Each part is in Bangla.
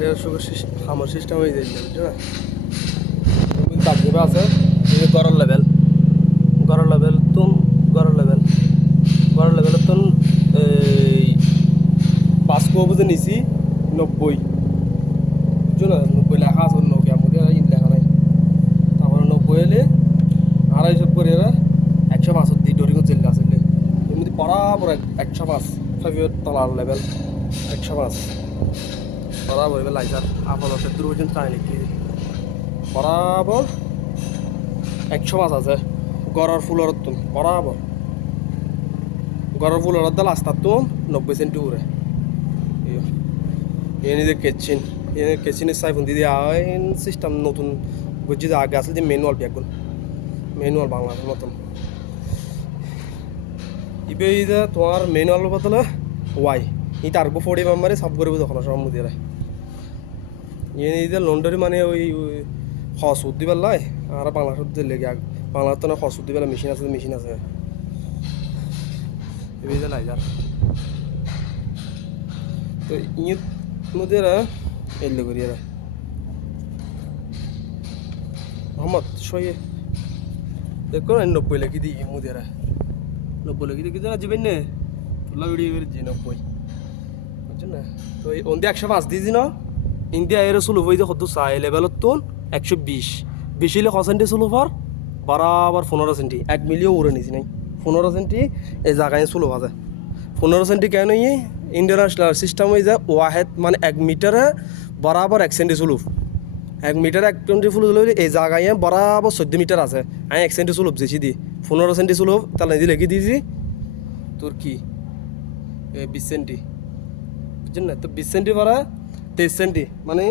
এটা সুগার সিস্টেম হয়ে যায় বুঝছ তাপ দিবা আছে গরম লেভেল গরম লেভেল তুন, গরম লেভেল গরম লেভেল তুন, এই পাঁচশো বুঝে নিছি, নব্বই। বুঝছ না? নব্বই লেখা আছে মধ্যে ইন লেখা নাই। তারপরে নব্বই এলে আড়াইশো করে একশো পাঁচ দি ডরি করে জেলে আসলে এমনি বরাবর এক- একশো পাঁচ ফাইভের তলার লেভেল একশো পাঁচ। বরাবর এবার লাইজার আপাতত দূর পর্যন্ত টানি লিখি বরাবর একশো পাঁচ আছে গড়ের ফুলের তুন বরাবর গড়ের ফুলের দাল আস্তার তুন নব্বই সেন্টি উড়ে এ নিজে কেচিন এ কেচিনের সাইফুন দিদি আইন সিস্টেম নতুন বুঝছি যে আগে আসলে যে ম্যানুয়াল ব্যাগুন ম্যানুয়াল বাংলার মতন ইবে যে তোমার ম্যানুয়াল বদলে ওয়াই ই তার ফোর্টি মেম্বারে সব করব তখন সব মুদিয়ে এই যে লন্ডরি মানে ওই ওই হস উদ্দি পেলাই, আর বাংলা শব্দ লেগে বাংলার তো না হস উদ্দি পেলা মেশিন আছে মেশিন আছে। এই যে লাইজার তো ইয়ে মধ্যে এলে করি এরা। মোহাম্মদ শয়ে দেখো না, নব্বই লেখি দিই মুদের নব্বই লেখি দিই কিছু যাবেন না? তোলা ভিডিও করে জি নব্বই। বুঝছেন না? তো এই ওন্দে একশো পাঁচ দিয়েছি না? ইন্ডিয়া এর চলো হয়ে কত চাই? লেভেলত তোন একশো বিশ। বেশি হলে কসেন্টি চলো পর বরাবর পনেরো সেন্টি এক মিলিয়ন উড়ে নিছি নাই। পনেরো সেন্টি এই জায়গায় চলো বাজে পনেরো সেন্টি কেন ইয়ে ইন্টারন্যাশনাল সিস্টেম হয়ে যায়? ওয়াহেদ মানে এক মিটারে বরাবর এক সেন্টি চলো এক মিটার এক টোয়েন্টি ফুল এই জায়গায় বরাবর চোদ্দ মিটার আছে। আমি এক সেন্টি চুলভ যেছি দি পনেরো সেন্টি চুলভ তাহলে দি লেগে দিয়েছি। তোর কি? বিশ সেন্টি বুঝছেন না? তো বিশ সেন্টি পরা তেইশ সেন্টি মানে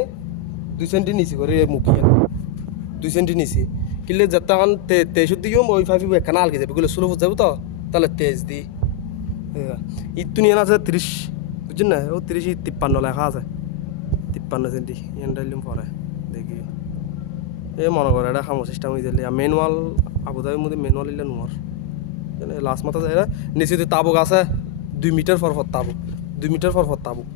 দুই সেন্টি নিছি করে মুখিয়ে দুই সেন্টি নিছি। কিনলে যতক্ষণ তেইশের দিকেও ওই ফাইভ একখানা আলকে যাবে। গুলো সুলভ যাব তো তাহলে তেইশ দি। ইটু নিয়ে আছে ত্রিশ বুঝছেন না ও ত্রিশ তিপ্পান্ন লেখা আছে। তিপ্পান্ন সেন্টি এন্ডাইলিম পরে দেখি। এ, মনে করে এটা খামো সিস্টেম হয়ে দিলে ম্যানুয়াল আবুধাবির মধ্যে ম্যানুয়াল ইলে নোয়ার লাস্ট মাথা নিচে তাবুক আছে, দুই মিটার ফর ফর তাবুক দুই মিটার ফর ফর তাবুক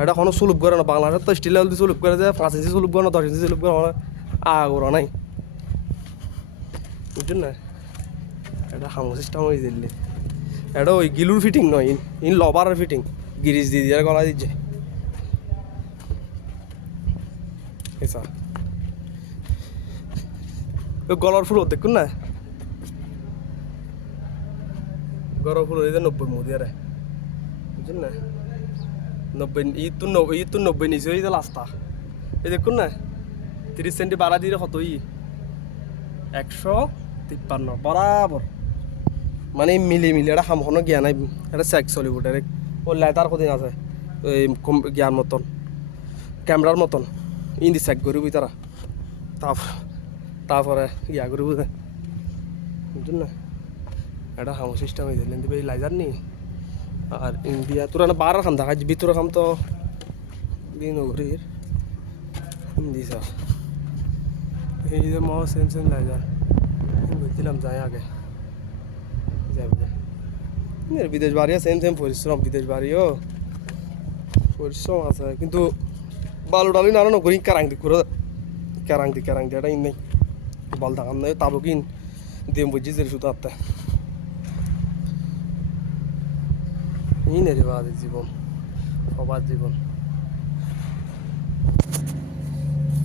এটা কোনো সুলভ করে না। বাংলাদেশের তো স্টিল লেভেল দিয়ে সুলভ করে যায়, পাঁচ ইঞ্চি সুলভ করে না, দশ ইঞ্চি সুলভ করে না। আগরা নাই। বুঝছেন না? এটা খামো সিস্টেম হয়ে দিলে এটা ওই গিলুর ফিটিং নয়, ইন ইন লবারের ফিটিং গিরিজ দিয়ে দিয়ে গলা দিচ্ছে এসা গলার ফুল দেখুন না? গলার ফুল নব্বই মোদি আরে বুঝছেন না? নব্বই ই তো ই তো নব্বই নিচে এই যে লাস্টা এই দেখুন না, তিরিশ সেন্টি বাড়া দিয়ে কত ই? একশো তিপ্পান্ন, বরাবর। মানে মিলি মিলি, এটা খামখনো জ্ঞান নাই। এটা চেক চলিব ডাইরেক্ট ও লেটার কদিন আছে এই জ্ঞান মতন ক্যামেরার মতন। ইন্দি চেক করিব তারা তারপর তারপরে ইয়া করিব যে বুঝছেন না এটা হামো সিস্টেম হয়ে দিলেন লাইজার নি? আর ইন্ডিয়া, তোরা না বারো খাম দেখা ভিতরে খাম তো। দিন হিন্দি সা এই যে মহ সেম সেম লাইজার বলছিলাম যাই আগে। যাবে বিদেশ বাড়িও সেম সেম পরিশ্রম, বিদেশ বাড়িও পরিশ্রম আছে, কিন্তু বালু ডালি না না করি কারাং দি, করে। কারাং দি কারাং দি, এটা ইন নেই। বল দাম নেই, তাবো কিন। দেম বুঝি যে শুধু আত্মা এই নেই রে বাবাদের জীবন সবার